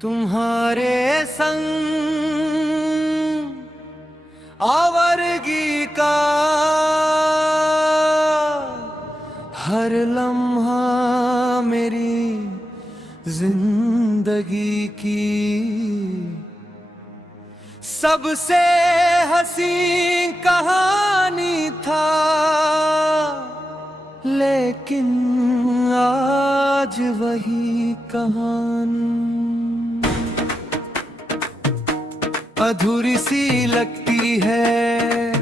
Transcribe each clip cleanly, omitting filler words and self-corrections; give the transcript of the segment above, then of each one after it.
तुम्हारे संग आवर्गी का हर लम्हा मेरी जिंदगी की सबसे हसी कहानी था, लेकिन आज वही कहानी अधूरी सी लगती है।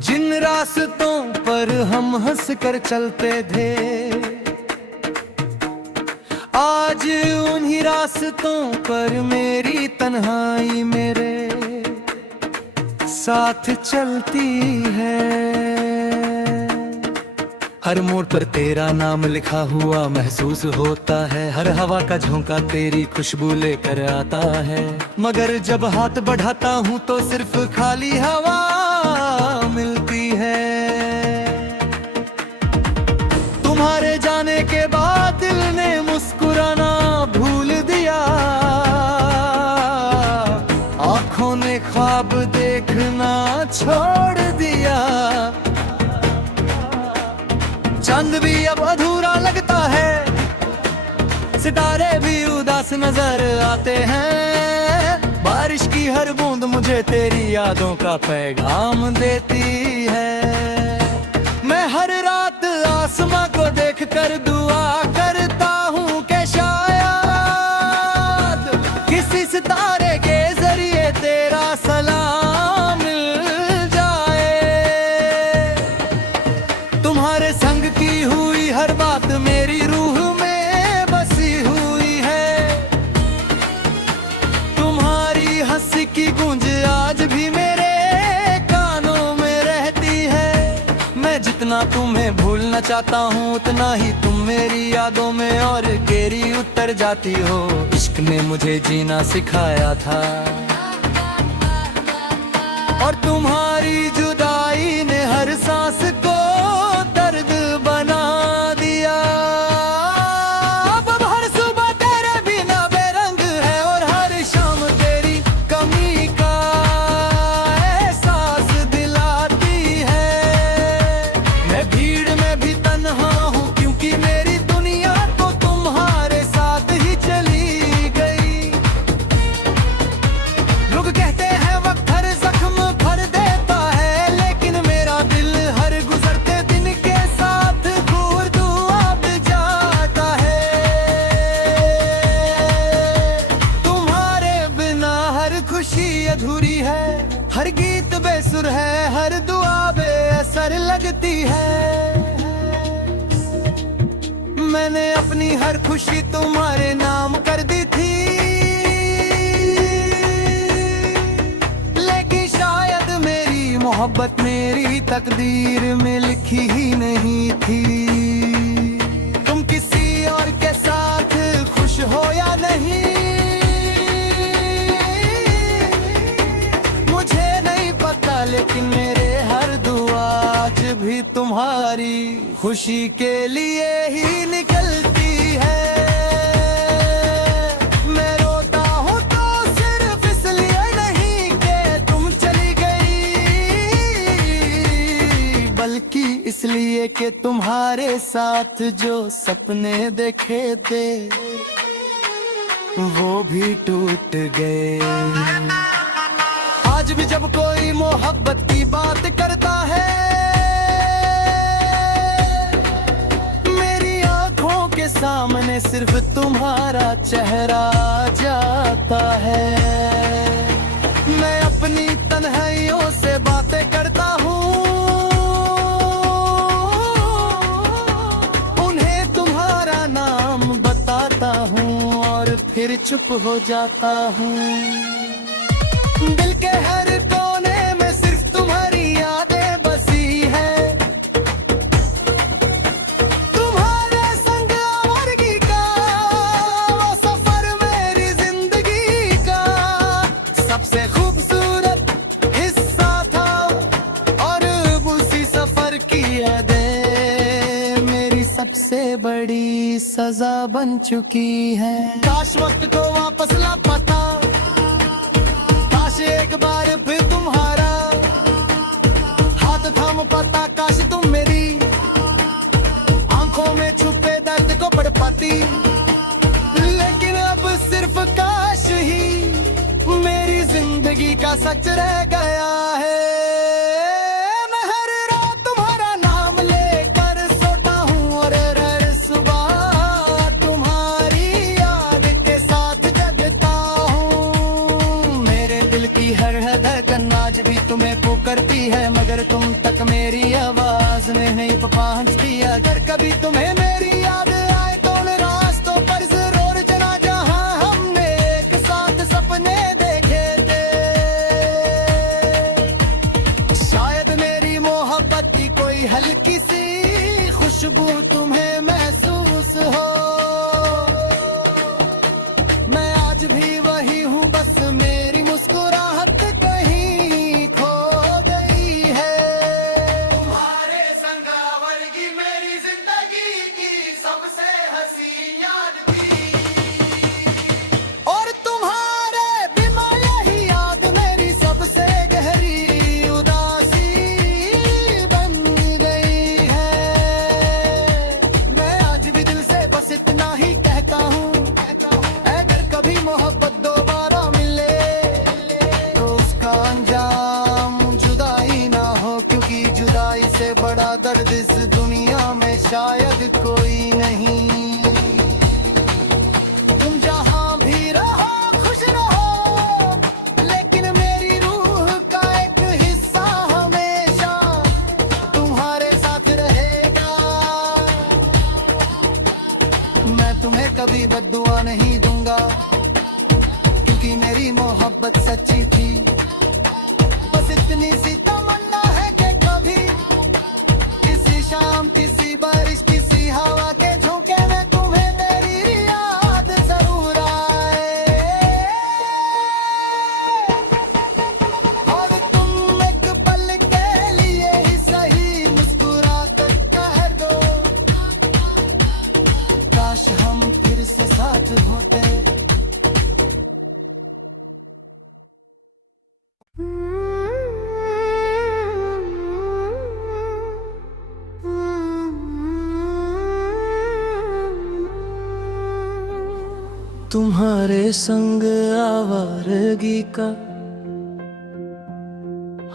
जिन रास्तों पर हम हंस कर चलते थे, आज उन्हीं रास्तों पर मेरी तन्हाई मेरे साथ चलती है। हर मोड़ पर तेरा नाम लिखा हुआ महसूस होता है, हर हवा का झोंका तेरी खुशबू लेकर आता है। मगर जब हाथ बढ़ाता हूँ तो सिर्फ खाली हवा मिलती है। तुम्हारे जाने के बाद दिल ने मुस्कुराना भूल दिया, आंखों ने ख्वाब देखना छोड़ दिया। चांद भी अब अधूरा लगता है, सितारे भी उदास नजर आते हैं। बारिश की हर बूंद मुझे तेरी यादों का पैगाम देती है। मैं हर रात आसमां को देखकर दुआ करता हूँ कि शायद किसी सितारे के जरिए तेरा सलाम मिल जाए। तुम्हारे संग की हुई हर बात मेरी रूह में बसी हुई है। तुम्हारी हंसी की गूंज आज भी मेरे कानों में रहती है। मैं जितना तुम्हें भूलना चाहता हूँ, उतना ही तुम मेरी यादों में और गहरी उतर जाती हो। इश्क ने मुझे जीना सिखाया था और तुम्हारी जुदाई ने हर सांस को दर्द बना दिया। अब हर सुबह तेरे बिना बेरंग है और हर शाम तेरी कमी का एहसास दिलाती है। मैं भीड़ में भी तन्हा हूँ क्योंकि मेरी दुनिया तो तुम्हारे साथ ही चली गई। लोग कहते हैं वक्त हर जख्म भर देता है, लेकिन मेरा दिल हर गुजरते दिन के साथ दूर अब जाता है। तुम्हारे बिना हर खुशी अधूरी है, हर गीत बेसुर है, हर दुआ बेअसर लगती है। मैंने अपनी हर खुशी तुम्हारे नाम कर दी थी, लेकिन शायद मेरी मोहब्बत मेरी तकदीर में लिखी ही नहीं थी। तुम किसी और के साथ खुश हो या नहीं, मुझे नहीं पता, लेकिन मेरे हर दुआ आज भी तुम्हारी खुशी के लिए ही निकलती है। मैं रोता हूँ तो सिर्फ इसलिए नहीं कि तुम चली गई, बल्कि इसलिए कि तुम्हारे साथ जो सपने देखे थे वो भी टूट गए। आज भी जब कोई मोहब्बत की बात करता है, मेरी आंखों के सामने सिर्फ तुम्हारा चेहरा आ जाता है। मैं अपनी तन्हाइयों से बातें करता हूँ, उन्हें तुम्हारा नाम बताता हूँ और फिर चुप हो जाता हूँ। दिल के हर कोने में सिर्फ तुम्हारी यादें बसी है। तुम्हारे संग आवर्गी का वो सफर मेरी जिंदगी का सबसे खूबसूरत हिस्सा था, और उसी सफर की यादें मेरी सबसे बड़ी सजा बन चुकी है। काश वक्त को वापस ला पाता, काश एक बार फिर तुम्हारा हाथ थाम पाता, काश तुम मेरी आंखों में छुपे दर्द को पढ़ पाती। लेकिन अब सिर्फ काश ही मेरी जिंदगी का सच रह गया है। मैं हर रात तुम्हारा नाम लेकर सोता हूँ और हर सुबह तुम्हारी याद के साथ जगता हूँ। मेरे दिल की हर धड़कन आज भी तुम्हें पुकारती है, मगर तुम तक मेरी आवाज में नहीं पहुंचती। अगर कभी तुम्हें मेरी याद आए तो उन रास्तों पर जरूर जाना जहां हमने एक साथ सपने देखे थे। शायद मेरी मोहब्बत की कोई हल्की सी खुशबू तुम्हें महसूस हो। मैं आज भी वही हूँ, बस मेरी मुस्कुराहट कहीं खो गई है। तुम्हारे संग वर्गी मेरी जिंदगी की सबसे हसीन याद थी, और तुम्हारे बिना यही याद मेरी सबसे गहरी उदासी बन गई है। मैं आज भी दिल से बस इतना ही कहता हूँ, अगर कभी मोहब्बत दोबारा मिले तो उसका अंजाम जुदाई ना हो, क्योंकि जुदाई से बड़ा दर्द इस दुनिया में शायद कोई नहीं। तुम जहां भी रहो खुश रहो, लेकिन मेरी रूह का एक हिस्सा हमेशा तुम्हारे साथ रहेगा। मैं तुम्हें कभी बद्दुआ नहीं दूंगा, क्योंकि मेरी मोहब्बत सच्ची थी। बस इतनी सी तमन्ना है कि कभी किसी शाम किसी बारिश किसी हवा के झोंके में तुम्हें मेरी याद जरूर आए। और तुम एक पल के लिए ही सही मुस्कुरा कर कह दो, काश हम फिर से साथ होते। तुम्हारे संग आवारगी का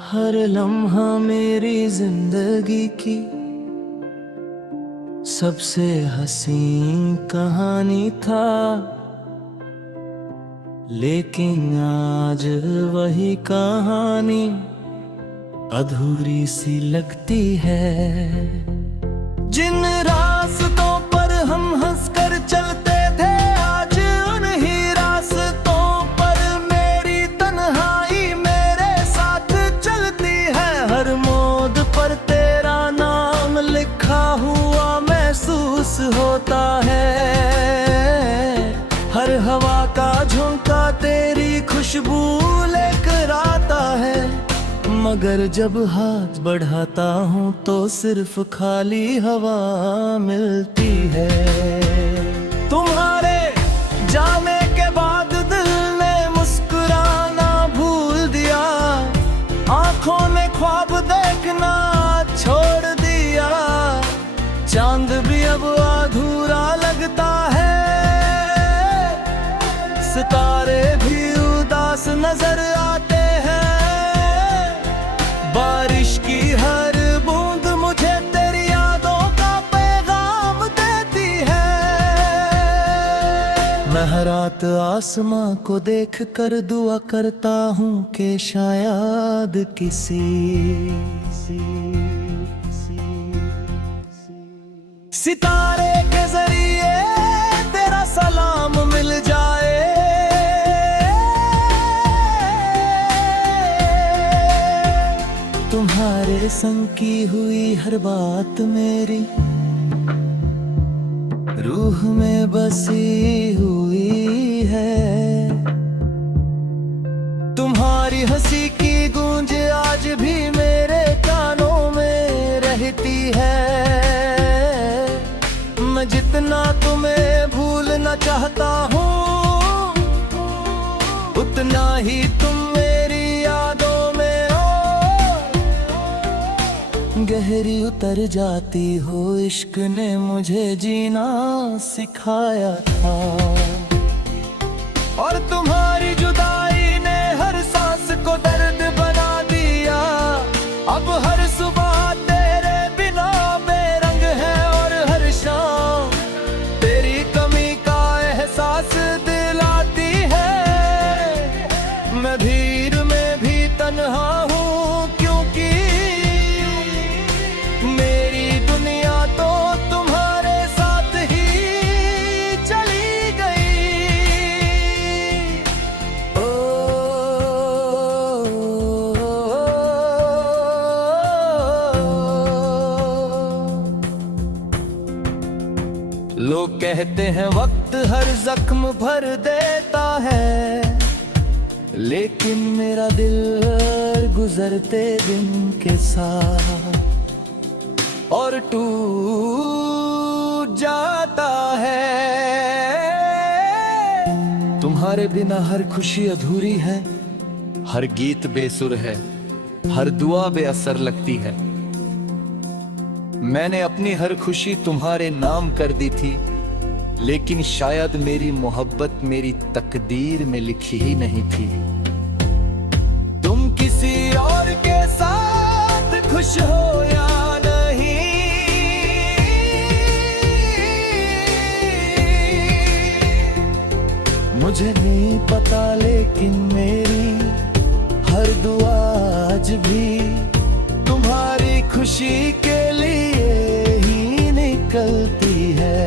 हर लम्हा मेरी जिंदगी की सबसे हसीन कहानी था। लेकिन आज वही कहानी अधूरी सी लगती है। जिन रास्तों पर हम हंसकर चलते थे, आज उन्हीं रास्तों पर मेरी तन्हाई मेरे साथ चलती है। हर मोड़ पर तेरा नाम लिखा हुआ महसूस होता है। हर हवा का झोंका तेरी खुशबू लेकर आता है, मगर जब हाथ बढ़ाता हूँ तो सिर्फ खाली हवा मिलती है। तुम्हारे जाने के बाद दिल ने मुस्कुराना भूल दिया, आंखों ने ख्वाब देखना छोड़ दिया। चांद भी अब अधूरा लगता है, सितारे भी उदास नजर आते हैं। बारिश की हर बूंद मुझे तेरी यादों का पैगाम देती है। मैं हर रात आसमां को देख कर दुआ करता हूँ कि शायद किसी सितारे के जरिए तेरा सलाम मिल जाए। तुम्हारे संग की हुई हर बात मेरी रूह में बसी हुई है। तुम्हारी हंसी की गूंज आज भी मेरे कानों में रहती है। मैं जितना तुम्हें करता हूँ, उतना ही तुम मेरी यादों में गहरी उतर जाती हो। इश्क ने मुझे जीना सिखाया था, और तुम्हारी जुदाई ने हर सांस को दर्द बना दिया। अब हर सुबह तेरे बिना बेरंग है, और हर शाम तेरी कमी का एहसास दिलाती है। मैं भीड़ में भी तन्हा हूँ, क्योंकि मेरी दुनिया तो तुम्हारे साथ ही चली गई। ओ, लोग कहते हैं वक्त हर जख्म भर देता है, लेकिन मेरा दिल गुजरते दिन के साथ और टूट जाता है। तुम्हारे बिना हर खुशी अधूरी है, हर गीत बेसुर है, हर दुआ बेअसर लगती है। मैंने अपनी हर खुशी तुम्हारे नाम कर दी थी, लेकिन शायद मेरी मोहब्बत मेरी तकदीर में लिखी ही नहीं थी। तुम किसी और के साथ खुश हो या नहीं, मुझे नहीं पता, लेकिन मेरी हर दुआ आज भी तुम्हारी खुशी के लिए ही निकलती है।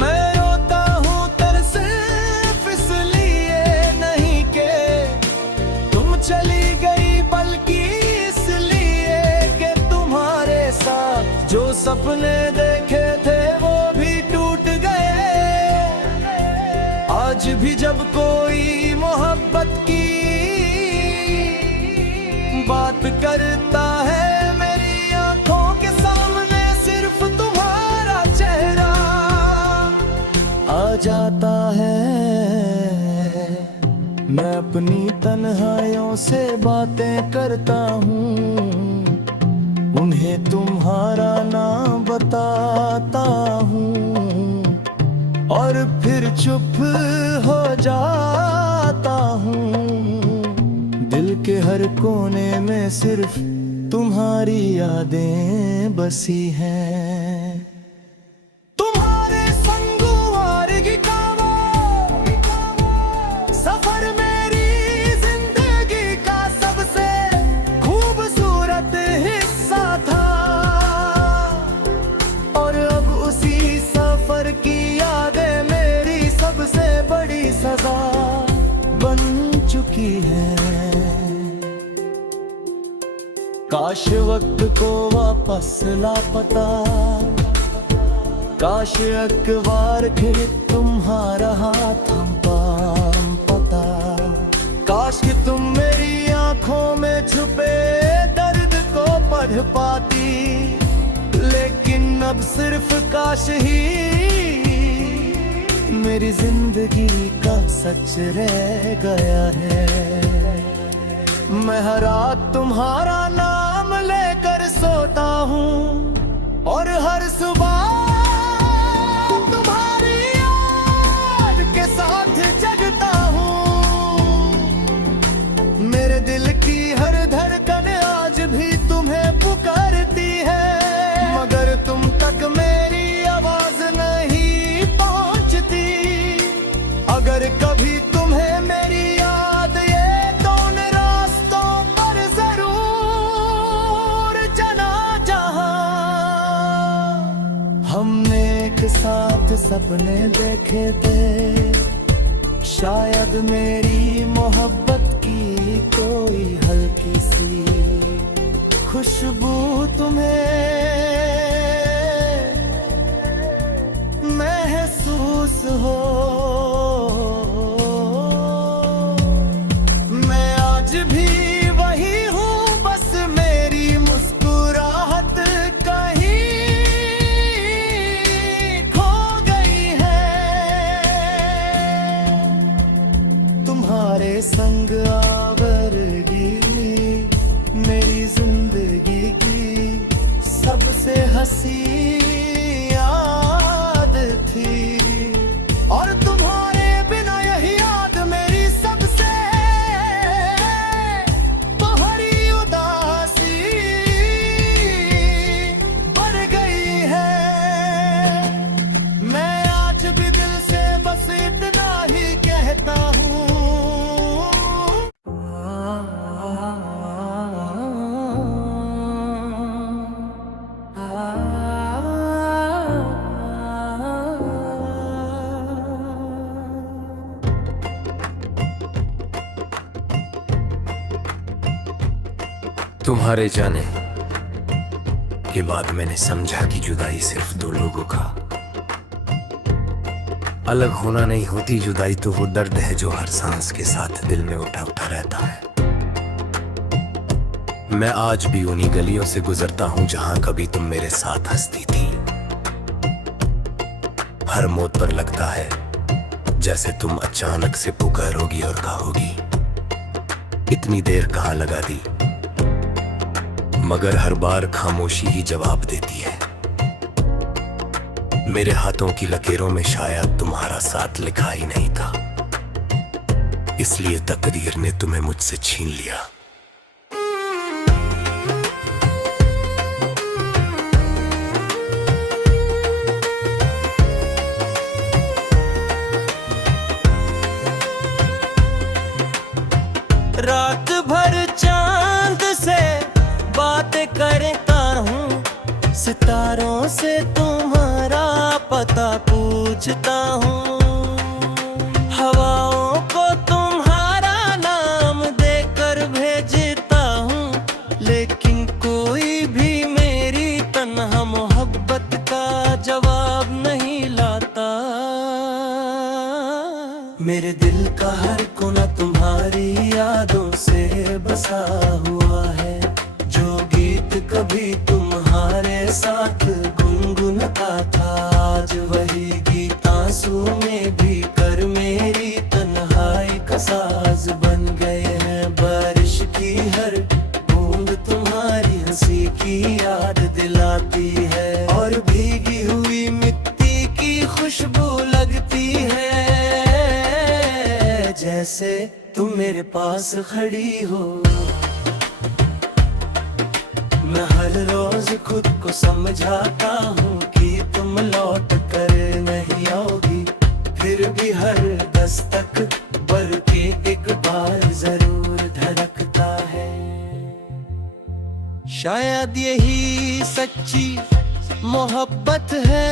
मैं रोता हूँ तर सिर्फ इसलिए नहीं कि तुम चली गई, बल्कि इसलिए कि तुम्हारे साथ जो सपने देखे थे वो भी टूट गए। आज भी जब कोई मोहब्बत की बात करता है, मेरी आंखों के सामने सिर्फ तुम्हारा चेहरा आ जाता है। मैं अपनी तन्हाइयों से बातें करता हूँ, उन्हें तुम्हारा नाम बताता हूँ, और फिर चुप हो जाता हूँ। दिल के हर कोने में सिर्फ तुम्हारी यादें बसी हैं। तुम्हारे संगवारी का वो सफर मेरी जिंदगी का सबसे खूबसूरत हिस्सा था, और अब उसी सफर की यादें मेरी सबसे बड़ी सजा बन चुकी है। काश वक्त को वापस लापता, काश अखबार फिर तुम्हारा हाथ हम पता। काश कि तुम मेरी आंखों में छुपे दर्द को पढ़ पाती, लेकिन अब सिर्फ काश ही मेरी जिंदगी का सच रह गया है। मैं हर रात तुम्हारा नाम लेकर सोता हूँ, और हर सुबह तुम्हारी याद के साथ जगता हूँ। मेरे दिल की हर धड़कन आज भी तुम्हें पुकारती है, मगर तुम तक मेरी आवाज नहीं पहुँचती। अगर कभी तुम्हें मेरी याद ये तो उन रास्तों पर जरूर जाना, जहां हमने एक साथ सपने देखे थे। शायद मेरी मोहब्बत की कोई हल्की सी खुशबू तुम्हें महसूस हो। मैं आज भी वही हूँ, बस मेरी मुस्कुराहट कहीं खो गई है। तुम्हारे जाने के बाद मैंने समझा कि जुदाई सिर्फ दो लोगों का अलग होना नहीं होती। जुदाई तो वो दर्द है जो हर सांस के साथ दिल में उठा उठा रहता है। मैं आज भी उन्हीं गलियों से गुजरता हूं जहां कभी तुम मेरे साथ हंसती थी। हर मोड़ पर लगता है जैसे तुम अचानक से पुकारोगी और कहोगी इतनी देर कहां लगा दी, मगर हर बार खामोशी ही जवाब देती है। मेरे हाथों की लकीरों में शायद तुम्हारा साथ लिखा ही नहीं था, इसलिए तकदीर ने तुम्हें मुझसे छीन लिया। रात भर चांद से बातें करता हूँ, सितारों से तुम्हारा पता पूछता हूँ। हवाओं को तुम्हारा नाम देकर भेजता हूँ, लेकिन कोई भी मेरी तन्हा मोहब्बत का जवाब नहीं लाता। मेरे दिल का हर कोना तुम्हारी यादों से बसा हुआ है। जो गीत कभी तुम्हारे साथ गुनगुनाता था, आज वही गीत आंसू में भी कर मेरी तन्हाई का साज बन गए हैं। बारिश की हर बूंद तुम्हारी हंसी की याद दिलाती है, और भीगी हुई मिट्टी की खुशबू लगती है। जैसे तुम मेरे पास खड़ी हो, मैं हर रोज खुद को समझाता हूँ कि तुम लौट कर नहीं आओगी, फिर भी हर दस्तक पर के एक बार जरूर धड़कता है। शायद यही सच्ची मोहब्बत है,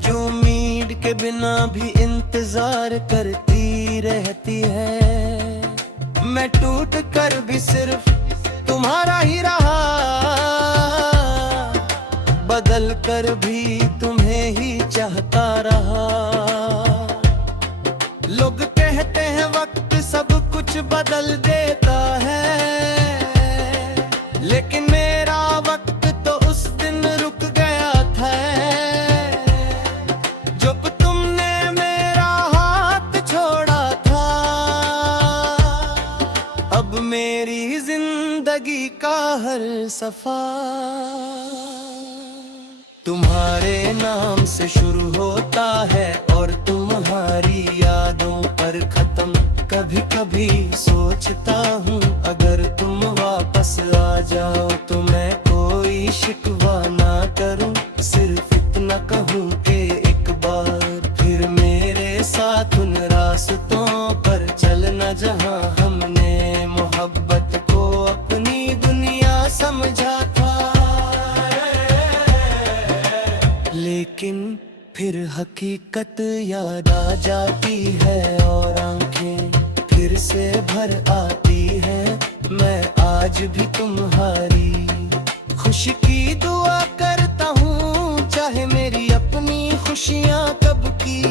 जो उम्मीद के बिना भी इंतजार करती रहती है। मैं टूट कर भी सिर्फ तुम्हारा ही रहा, बदल कर भी तुम्हें ही चाहता रहा। लोग कहते हैं वक्त सब कुछ बदल देता है, लेकिन मेरा वक्त तो उस दिन रुक गया था जब तुमने मेरा हाथ छोड़ा था। अब मेरी जिंदगी का हर सफर तुम्हारे नाम से शुरू होता है, और तुम्हारी यादों पर खत्म। कभी कभी सोचता हूँ अगर तुम वापस आ जाओ तो मैं कोई शिकवा ना करूँ, सिर्फ इतना कहूँ कि एक बार फिर मेरे साथ उन रास्तों पर चलना जहाँ हमने मोहब्बत को अपनी दुनिया समझा था। लेकिन फिर हकीकत याद आ जाती है और आंखें फिर से भर आती है। मैं आज भी तुम्हारी खुशी की दुआ करता हूँ, चाहे मेरी अपनी खुशियाँ कब की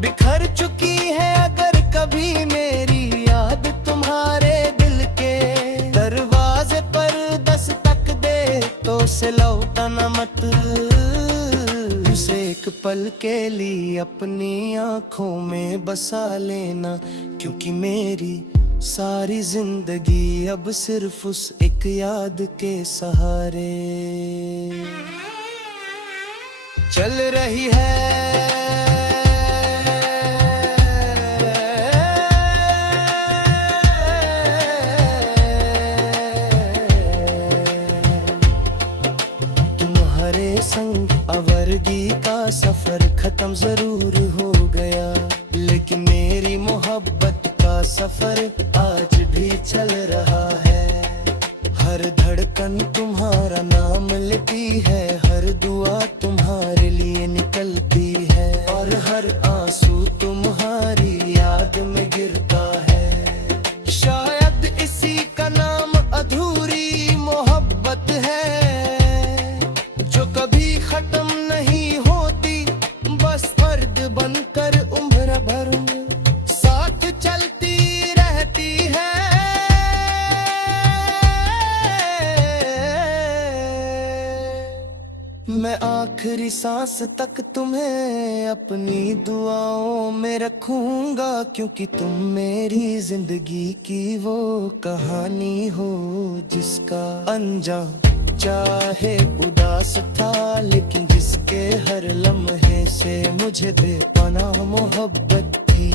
बिखर चुकी है। अगर कभी मेरी याद तुम्हारे दिल के दरवाजे पर दस्तक दे तो उसे लौटाना मत, उसे एक पल के लिए अपनी आंखों में बसा लेना, क्योंकि मेरी सारी जिंदगी अब सिर्फ उस एक याद के सहारे चल रही है। संग अवरगी का सफर खत्म जरूर हो गया, लेकिन मेरी मोहब्बत का सफर आज भी चल रहा है। हर धड़कन तुम्हारा नाम लेती है, हर दुआ तुम्हारे लिए निकलती है, और हर आंसू तुम्हारी याद में गिरता है। शायद इसी का नाम सांस तक तुम्हें अपनी दुआओं में रखूंगा, क्योंकि तुम मेरी जिंदगी की वो कहानी हो जिसका अंजाम चाहे उदास था, लेकिन जिसके हर लम्हे से मुझे बेपनाह मोहब्बत थी।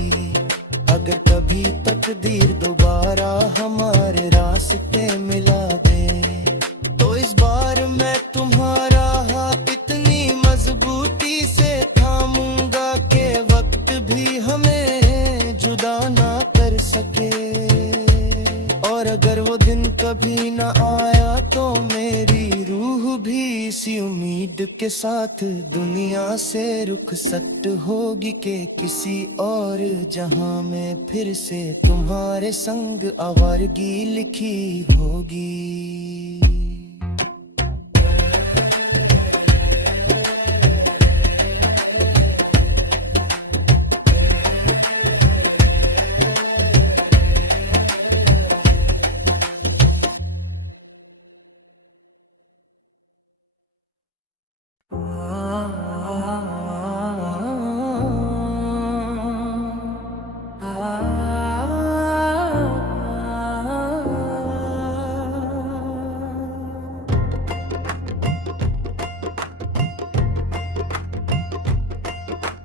अगर कभी तकदीर दोबारा हमारे रास्ते मिला दे, तो इस बार मैं तुम्हारा हाथ इतनी मजबूती से थामूंगा कि वक्त भी हमें जुदा ना कर सके। और अगर वो दिन कभी ना आया तो मेरी रूह भी इसी उम्मीद के साथ दुनिया से रुखसत होगी कि किसी और जहां में फिर से तुम्हारे संग आवारगी लिखी होगी।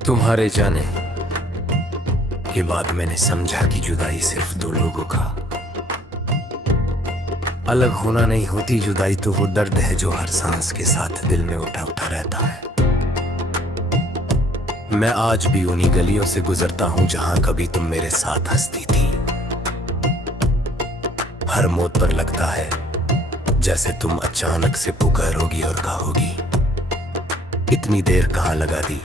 तुम्हारे जाने के बाद मैंने समझा कि जुदाई सिर्फ दो लोगों का अलग होना नहीं होती। जुदाई तो वो दर्द है जो हर सांस के साथ दिल में उठा उठा रहता है। मैं आज भी उन्हीं गलियों से गुजरता हूं जहां कभी तुम मेरे साथ हंसती थी। हर मौत पर लगता है जैसे तुम अचानक से पुकारोगी और कहोगी, इतनी देर कहां लगा दी।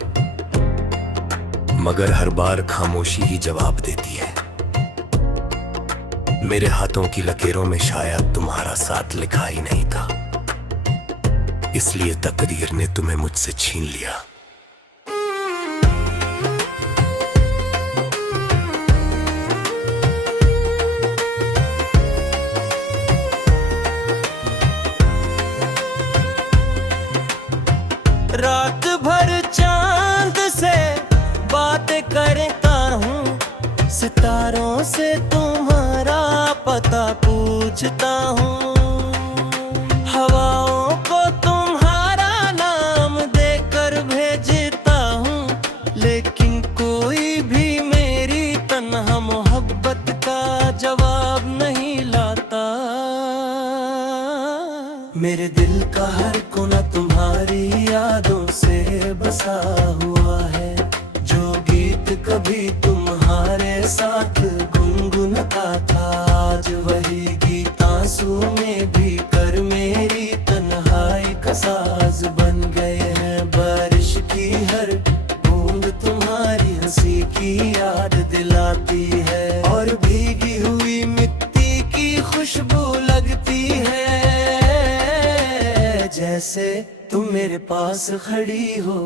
मगर हर बार खामोशी ही जवाब देती है। मेरे हाथों की लकीरों में शायद तुम्हारा साथ लिखा ही नहीं था, इसलिए तकदीर ने तुम्हें मुझसे छीन लिया। रात भर चांद से बातें करता हूँ, सितारों से तुम्हारा पता पूछता हूँ। हवाओं को तुम्हारा नाम देकर भेजता हूँ, लेकिन कोई भी मेरी तन्हा मोहब्बत का जवाब नहीं लाता। मेरे दिल का हर कोना तुम्हारी यादों से बसा हुआ है। जो गीत कभी तुम्हारे साथ गुनगुनाता था, आज वही गीत आंसू में भी कर मेरी तन्हाई का साज बन गए हैं। बारिश की हर बूंद तुम्हारी हंसी की याद दिलाती है, और भीगी हुई मिट्टी की खुशबू लगती है। जैसे तुम मेरे पास खड़ी हो,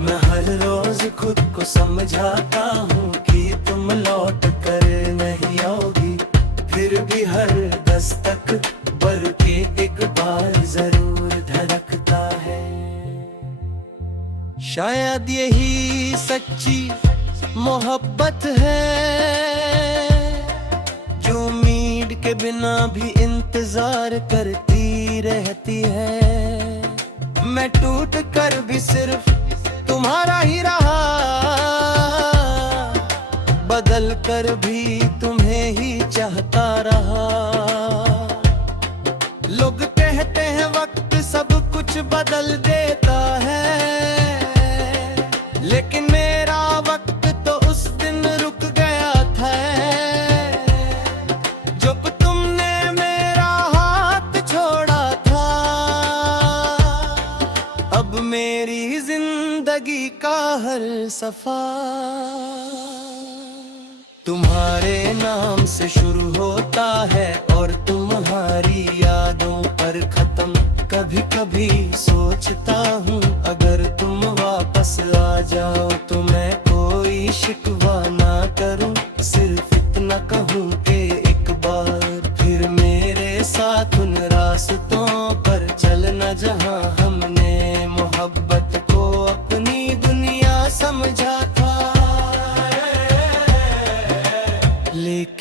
मैं हर रोज खुद को समझाता हूँ कि तुम लौट कर नहीं आओगी। फिर भी हर दस्तक बल्कि एक बार जरूर धड़कता है। शायद यही सच्ची मोहब्बत है, जो उम्मीद के बिना भी इंतजार करती रहती है। मैं टूट कर भी सिर्फ तुम्हारा ही रहा, बदल कर भी तुम्हें ही चाहता रहा। लोग कहते हैं वक्त सब कुछ बदल देता है, लेकिन मेरा वक्त तो उस दिन रुक गया था जब तुमने मेरा हाथ छोड़ा था। अब मेरी जिंदगी का हर सफर तुम्हारे नाम से शुरू होता है, और तुम्हारी यादों पर खत्म। कभी कभी सोचता हूँ अगर तुम वापस आ जाओ तो मैं कोई शिकवा ना करूँ, सिर्फ इतना कहूँ कि एक बार फिर मेरे साथ उन रास्तों पर चलना जहाँ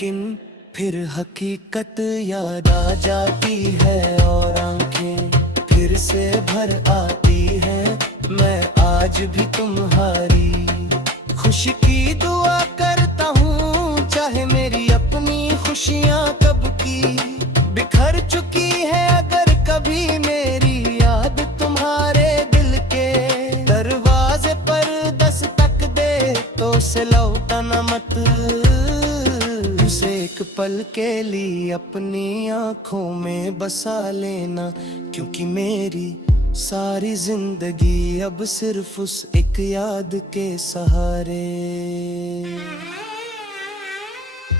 लेकिन फिर हकीकत याद आ जाती है और आंखें फिर से भर आती है। मैं आज भी तुम्हारी खुशी की दुआ करता हूँ, चाहे मेरी अपनी खुशियाँ कब की बिखर चुकी है। अगर कभी मेरी याद तुम्हारे दिल के दरवाजे पर दस्तक दे तो उसे लौटाना मत, उसे एक पल के लिए अपनी आंखों में बसा लेना, क्योंकि मेरी सारी जिंदगी अब सिर्फ उस एक याद के सहारे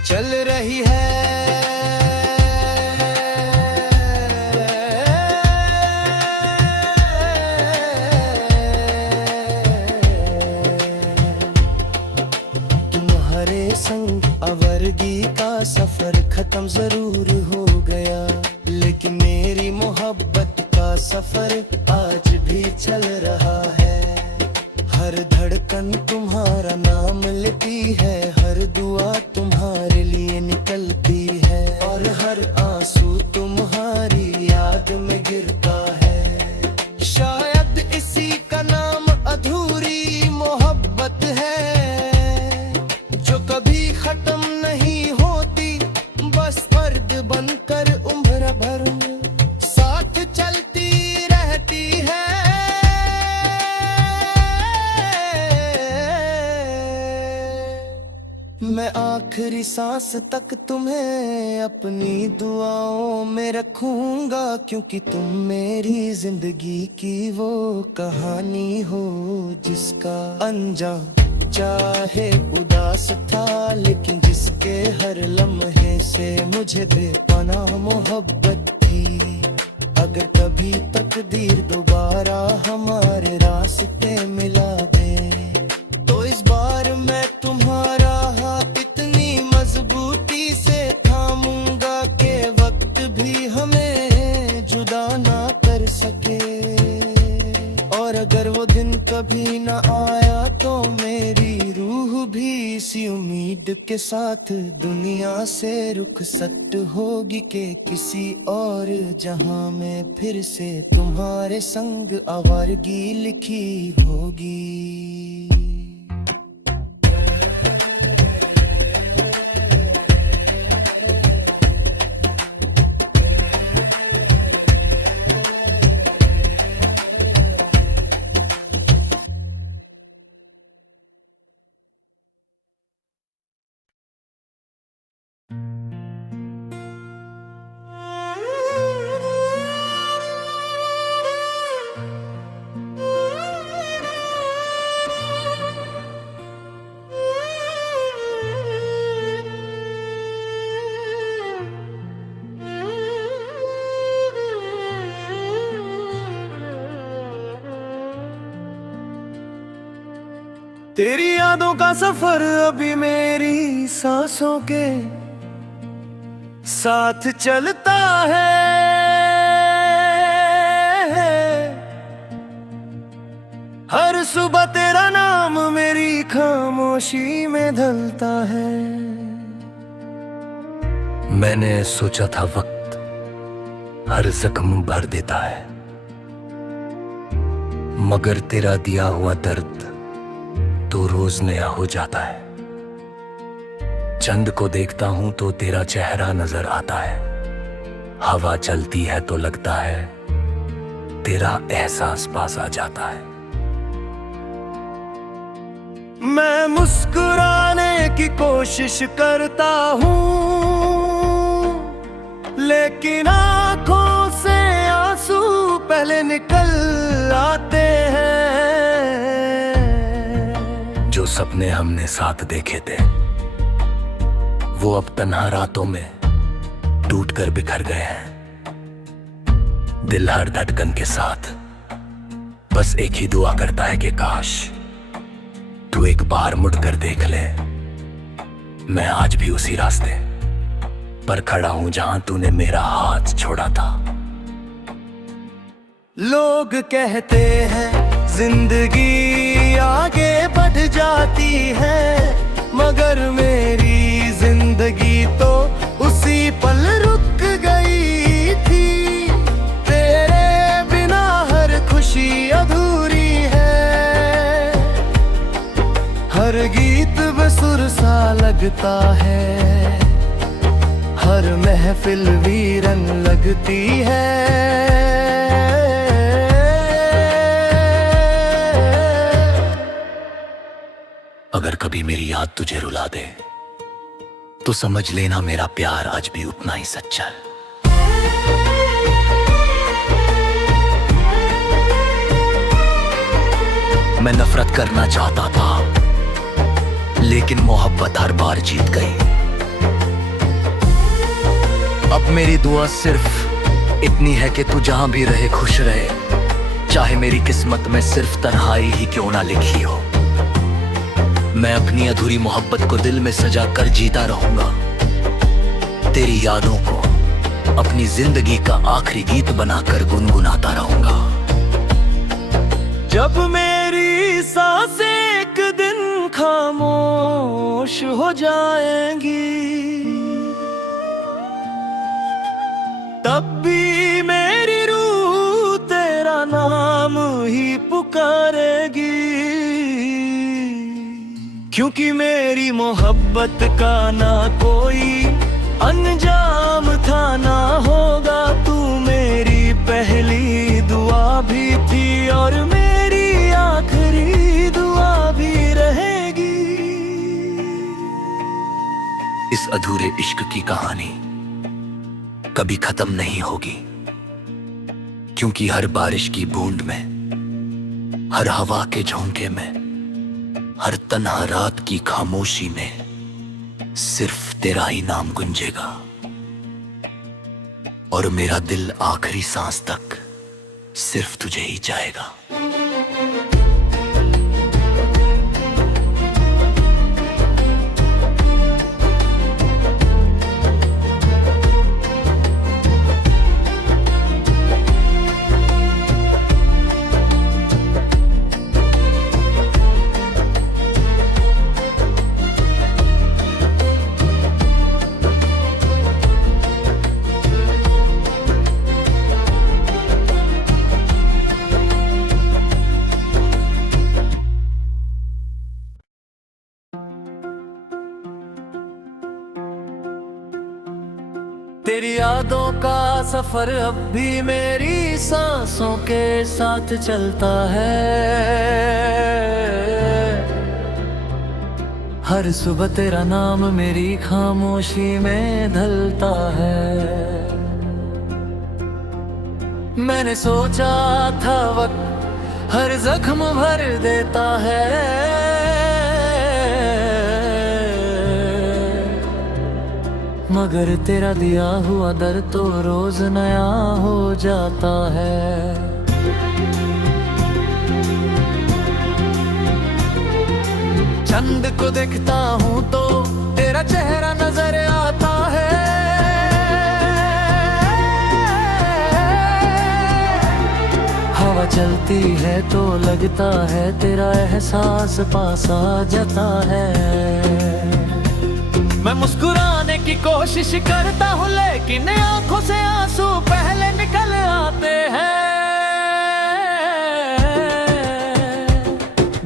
चल रही है। तुम्हारे संग अवरगी का सफर खत्म जरूर हो गया, लेकिन मेरी मोहब्बत का सफर आज भी चल रहा है। हर धड़कन तुम्हारा नाम लेती है, हर दुआ तुम्हारे लिए निकलती है, और हर आंसू तुम्हारी याद में गिरता है। शायद इसी का नाम अधूरी मोहब्बत है, जो कभी खत्म नहीं होती, बस फर्द बनकर उम्र भर साथ चलती रहती है। मैं आखिरी सांस तक तुम्हें अपनी दुआओं में रखूंगा, क्योंकि तुम मेरी जिंदगी की वो कहानी हो जिसका अंजाम चाहे उदास था, लेकिन जिसके हर लम्हे से मुझे बेपनाह मोहब्बत थी। अगर कभी तकदीर दोबारा हमारे रास्ते मिला दे, तो इस बार मैं तुम्हारा हाथ इतनी मजबूती से थामूंगा कि वक्त भी हमें जुदा ना कर सके। और अगर वो दिन कभी ना आया तो मेरी रूह भी इसी उम्मीद के साथ दुनिया से रुखसत होगी कि किसी और जहां में फिर से तुम्हारे संग आवारगी लिखी होगी। तेरी यादों का सफर अभी मेरी सांसों के साथ चलता है। हर सुबह तेरा नाम मेरी खामोशी में ढलता है। मैंने सोचा था वक्त हर जख्म भर देता है, मगर तेरा दिया हुआ दर्द तो रोज नया हो जाता है। चंद को देखता हूं तो तेरा चेहरा नजर आता है, हवा चलती है तो लगता है तेरा एहसास पास आ जाता है। मैं मुस्कुराने की कोशिश करता हूँ, लेकिन आंखों से आंसू पहले निकल आते हैं। जो सपने हमने साथ देखे थे वो अब तन्हा रातों में टूट कर बिखर गए हैं। दिल हर धड़कन के साथ बस एक ही दुआ करता है कि काश तू एक बार मुड़कर देख ले। मैं आज भी उसी रास्ते पर खड़ा हूं जहां तूने मेरा हाथ छोड़ा था। लोग कहते हैं जिंदगी आगे बढ़ जाती है, मगर मेरी जिंदगी तो उसी पल रुक गई थी। तेरे बिना हर खुशी अधूरी है, हर गीत बेसुर सा लगता है, हर महफिल वीरन लगती है। अगर कभी मेरी याद तुझे रुला दे तो समझ लेना मेरा प्यार आज भी उतना ही सच्चा है। मैं नफरत करना चाहता था लेकिन मोहब्बत हर बार जीत गई। अब मेरी दुआ सिर्फ इतनी है कि तू जहां भी रहे खुश रहे, चाहे मेरी किस्मत में सिर्फ तन्हाई ही क्यों ना लिखी हो। मैं अपनी अधूरी मोहब्बत को दिल में सजा कर जीता रहूंगा, तेरी यादों को अपनी जिंदगी का आखिरी गीत बनाकर गुनगुनाता रहूंगा। जब मेरी सांसें एक दिन खामोश हो जाएंगी, तब भी मेरी रूह तेरा नाम ही पुकारेगी। क्योंकि मेरी मोहब्बत का ना कोई अंजाम था ना होगा, तू मेरी पहली दुआ भी थी और मेरी आखिरी दुआ भी रहेगी। इस अधूरे इश्क की कहानी कभी खत्म नहीं होगी, क्योंकि हर बारिश की बूंद में, हर हवा के झोंके में, हर तन्हा रात की खामोशी में सिर्फ तेरा ही नाम गूंजेगा और मेरा दिल आखिरी सांस तक सिर्फ तुझे ही चाहेगा। तेरी यादों का सफर अब भी मेरी सांसों के साथ चलता है। हर सुबह तेरा नाम मेरी खामोशी में ढलता है। मैंने सोचा था वक्त हर जख्म भर देता है, मगर तेरा दिया हुआ दर तो रोज नया हो जाता है। चंद को देखता हूँ तो तेरा चेहरा नजर आता है। हवा चलती है तो लगता है तेरा एहसास पास आ जाता है। मैं मुस्कुराने की कोशिश करता हूँ लेकिन आंखों से आंसू पहले निकल आते हैं।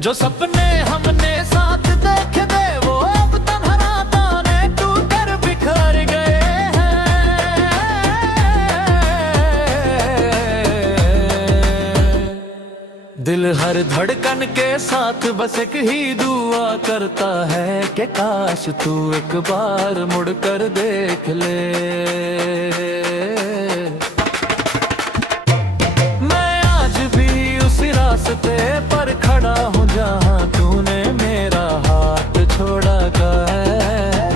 जो सपने हमने साथ देखे थे वो अब तन्हा ताने टूट कर बिखर गए हैं। दिल हर धड़कन के साथ बस एक ही दुआ करता है कि काश तू एक बार मुड़ कर देख ले। मैं आज भी उस रास्ते पर खड़ा हूँ जहाँ तूने मेरा हाथ छोड़ा का है।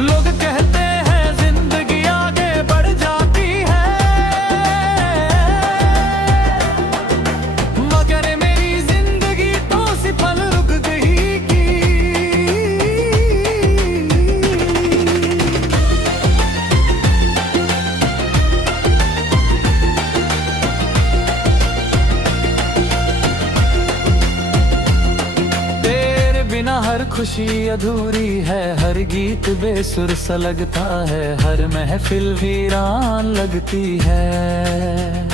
लोग कहते हैं जिंदगी आगे बढ़ जाती है, मगर मेरी जिंदगी तो सिर्फ रुक गई की। हर खुशी अधूरी है, हर गीत बेसुर सा लगता है, हर महफिल वीरान लगती है।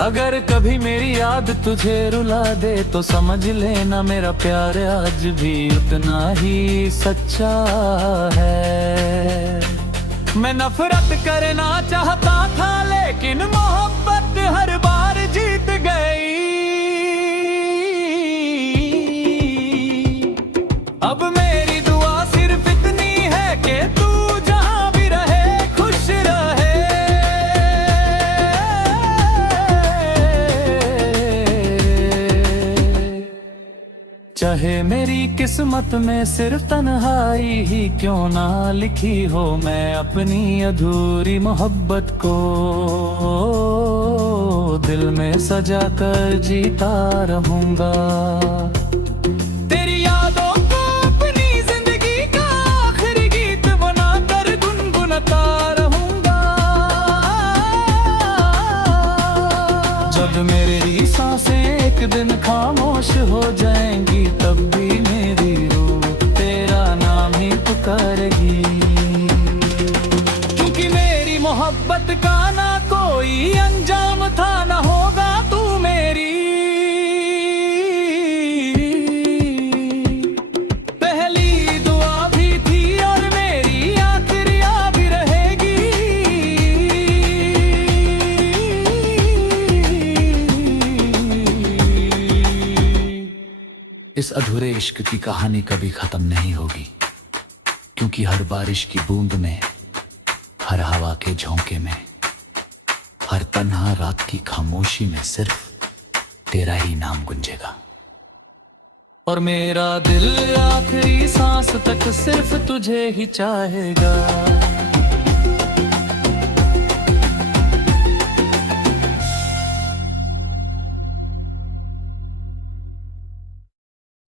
अगर कभी मेरी याद तुझे रुला दे तो समझ लेना मेरा प्यार आज भी उतना ही सच्चा है। मैं नफरत करना चाहता था लेकिन मोहब्बत हर बार जीत गई। अब मेरी दुआ सिर्फ इतनी है कि तू जहां भी रहे खुश रहे। चाहे मेरी किस्मत में सिर्फ तन्हाई ही क्यों ना लिखी हो, मैं अपनी अधूरी मोहब्बत को दिल में सजा कर जीता रहूंगा। तेरी यादों को अपनी जिंदगी का आखिरी गीत बनाकर गुनगुनाता रहूंगा। जब मेरी सांसें एक दिन खामोश हो जाएंगी तब भी मेरी रूह तेरा नाम ही पुकारेगी। क्योंकि मेरी मोहब्बत का ना कोई अंजाम था, ना होगा तू मेरी पहली दुआ भी थी और मेरी आखिरी याद भी रहेगी। इस अधूरे इश्क की कहानी कभी खत्म नहीं होगी, क्योंकि हर बारिश की बूंद में, हर हवा के झोंके में, हर तन्हा रात की खामोशी में सिर्फ तेरा ही नाम गूंजेगा। और मेरा दिल आखिरी सांस तक सिर्फ तुझे ही चाहेगा।